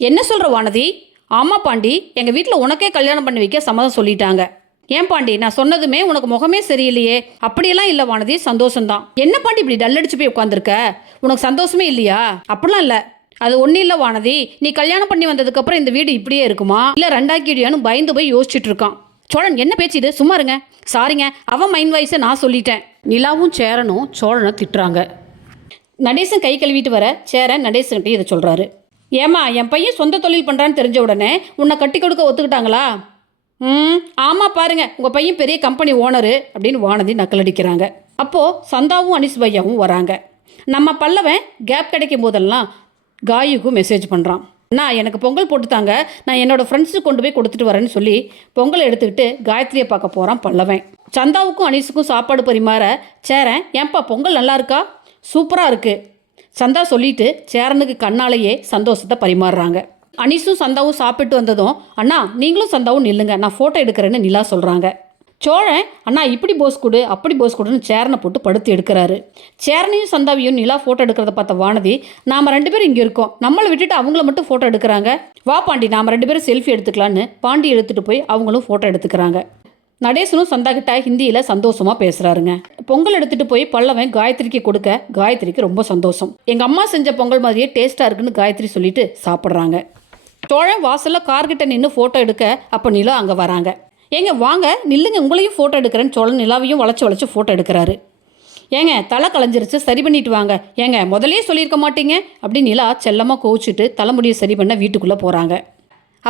என்ன சொல்கிற வானதி? ஆமாம் பாண்டி, எங்கள் வீட்டில் உனக்கே கல்யாணம் பண்ணி வைக்க சம்மதம் சொல்லிட்டாங்க. ஏன் பாண்டி, நான் சொன்னதுமே உனக்கு முகமே சரியில்லையே? அப்படியெல்லாம் இல்லை வானதி, சந்தோஷம்தான். என்ன பாண்டி இப்படி டல்லடிச்சு போய் உட்காந்துருக்க? உனக்கு சந்தோஷமே இல்லையா? அப்படிலாம் இல்லை. அது ஒன்றும் இல்லை வானதி, நீ கல்யாணம் பண்ணி வந்ததுக்கப்புறம் இந்த வீடு இப்படியே இருக்குமா இல்லை ரெண்டாக்கிடியான்னு பயந்து போய் யோசிச்சுட்டு இருக்கான். சோழன், என்ன பேச்சு இது? சும்மா இருங்க. சாரிங்க, அவன் மைண்ட் வாய்ஸை நான் சொல்லிட்டேன். நிலாவும் சேரனும் சோழனை திட்டுறாங்க. நடேசன் கை கழுவிட்டு வர சேரன் நடேசன்கிட்ட இதை சொல்கிறாரு. ஏமா, என் பையன் சொந்த தொழில் பண்ணுறான்னு தெரிஞ்ச உடனே உன்னை கட்டி கொடுக்க ஒத்துக்கிட்டாங்களா? ஆமாம் பாருங்க, உங்கள் பையன் பெரிய கம்பெனி ஓனரு அப்படின்னு வானதி நக்கலடிக்கிறாங்க. அப்போது சந்தாவும் அனிஸ் பையாவும் வராங்க. நம்ம பல்லவன் கேப் கிடைக்கும் போதெல்லாம் காயுக்கும் மெசேஜ் பண்ணுறான். நான் எனக்கு பொங்கல் போட்டுத்தாங்க, நான் என்னோடய ஃப்ரெண்ட்ஸுக்கு கொண்டு போய் கொடுத்துட்டு வரேன்னு சொல்லி பொங்கலை எடுத்துக்கிட்டு காயத்ரியை பார்க்க போகிறான் பல்லவன். சந்தாவுக்கும் அனிஸுக்கும் சாப்பாடு பரிமாற சேரன், ஏன்பா பொங்கல் நல்லா இருக்கா? சூப்பராக இருக்குது சந்தா சொல்லிட்டு சேரனுக்கு கண்ணாலேயே சந்தோஷத்தை பரிமாறுறாங்க. அனிஸும் சந்தாவும் சாப்பிட்டு வந்ததும், அண்ணா நீங்களும் சந்தாவும் நில்லுங்க, நான் ஃபோட்டோ எடுக்கிறேன்னு நிலா சொல்கிறாங்க. சோழன், அண்ணா இப்படி போஸ் கொடு அப்படி போஸ் கொடுன்னு சேரனை போட்டு படுத்து எடுக்கிறாரு. சேரனையும் சந்தாவையும் நிலா ஃபோட்டோ எடுக்கிறத பார்த்த வானதி, நாம் 2 பேரும் இங்கே இருக்கோம், நம்மளை விட்டுட்டு அவங்கள மட்டும் ஃபோட்டோ எடுக்கிறாங்க, வா பாண்டி நாம் 2 பேரும் செல்ஃபி எடுத்துக்கலான்னு பாண்டி எடுத்துகிட்டு போய் அவங்களும் ஃபோட்டோ எடுத்துக்கிறாங்க. நடேசனும் சந்தா கிட்ட ஹிந்தியில் சந்தோஷமாக பேசுகிறாருங்க. பொங்கல் எடுத்துகிட்டு போய் பல்லவன் காயத்ரிக்கு கொடுக்க காயத்ரிக்கு ரொம்ப சந்தோஷம். எங்கள் அம்மா செஞ்ச பொங்கல் மாதிரியே டேஸ்ட்டாக இருக்குன்னு காயத்ரி சொல்லிட்டு சாப்பிட்றாங்க. சோழன் வாசலில் கார்கிட்ட நின்று ஃபோட்டோ எடுக்க அப்போ நிலா அங்கே வராங்க. ஏங்க வாங்க நில்லுங்க, உங்களையும் ஃபோட்டோ எடுக்கிறேன்னு சோழன் நிலாவையும் வளைச்சி ஃபோட்டோ எடுக்கிறாரு. ஏங்க தலை களைஞ்சிருச்சு, சரி பண்ணிட்டு வாங்க. ஏங்க முதலே சொல்லியிருக்க மாட்டீங்க அப்படின்னு நிலா செல்லமாக கோவிச்சிட்டு தலைமுடியை சரி பண்ண வீட்டுக்குள்ளே போகிறாங்க.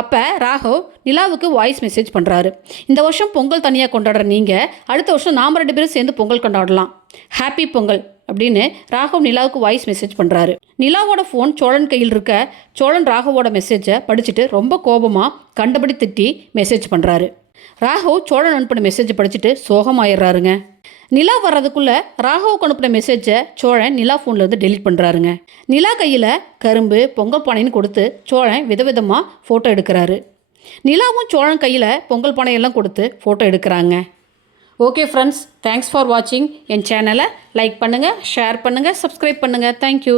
அப்போ ராகவ் நிலாவுக்கு வாய்ஸ் மெசேஜ் பண்ணுறாரு. இந்த வருஷம் பொங்கல் தனியாக கொண்டாடுற நீங்கள் அடுத்த வருஷம் நாம் 2 பேரும் சேர்ந்து பொங்கல் கொண்டாடலாம், ஹாப்பி பொங்கல் அப்படின்னு ராகவ் நிலாவுக்கு வாய்ஸ் மெசேஜ் பண்ணுறாரு. நிலாவோட ஃபோன் சோழன் கையில் இருக்க சோழன் ராகவோட மெசேஜை படிச்சுட்டு ரொம்ப கோபமாக கண்டபடி திட்டி மெசேஜ் பண்ணுறாரு. ராகவ் சோழன் அனுப்பின மெசேஜை படிச்சுட்டு சோகமாயிடுறாருங்க. நிலா வர்றதுக்குள்ளே ராகவுக்கு அனுப்பின மெசேஜை சோழன் நிலா ஃபோன்லேருந்து டெலிட் பண்ணுறாருங்க. நிலா கையில் கரும்பு பொங்கல் பானைன்னு கொடுத்து சோழன் விதவிதமாக ஃபோட்டோ எடுக்கிறாரு. நிலாவும் சோழன் கையில் பொங்கல் பானையெல்லாம் கொடுத்து ஃபோட்டோ எடுக்கிறாங்க. ஓகே ஃப்ரெண்ட்ஸ், தேங்க்ஸ் ஃபார் வாட்சிங். என் சேனலை லைக் பண்ணுங்கள், ஷேர் பண்ணுங்கள், சப்ஸ்கிரைப் பண்ணுங்கள். தேங்க்யூ.